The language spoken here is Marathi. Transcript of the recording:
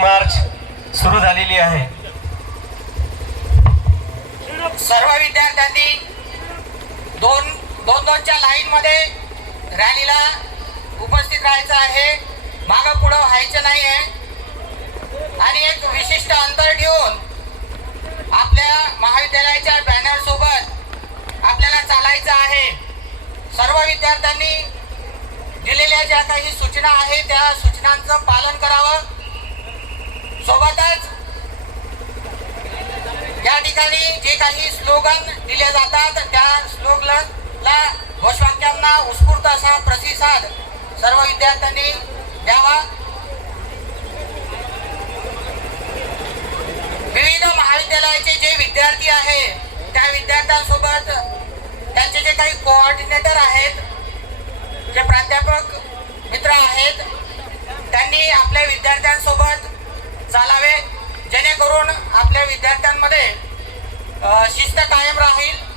मार्च सुरू झालेली आहे. सर्व विद्यार्थ्यांनी दोन दोन दोनच्या लाईन मध्ये रॅलीला उपस्थित राहायचं आहे. मागं पुढं व्हायचं नाही आहे आणि एक विशिष्ट अंतर ठेवून आपल्या महाविद्यालयाच्या बॅनर सोबत आपल्याला चालायचं आहे. सर्व विद्यार्थ्यांनी दिलेल्या ज्या काही सूचना आहेत त्या सूचनांचं पालन करावं. सोबतच या ठिकाणी जे काही स्लोगन दिले जातात त्या स्लोगनला घोषवाक्यांना उत्स्फूर्त असा प्रतिसाद सर्व विद्यार्थ्यांनी द्यावा. विविध महाविद्यालयाचे जे विद्यार्थी आहे त्या विद्यार्थ्यांसोबत त्यांचे जे काही कोऑर्डिनेटर आहेत जे प्राध्यापक मित्र आहेत त्यांनी आपल्या विद्यार्थ्यांसोबत चालावे जेणेकरून आपल्या विद्यार्थ्यांमध्ये शिस्त कायम राहील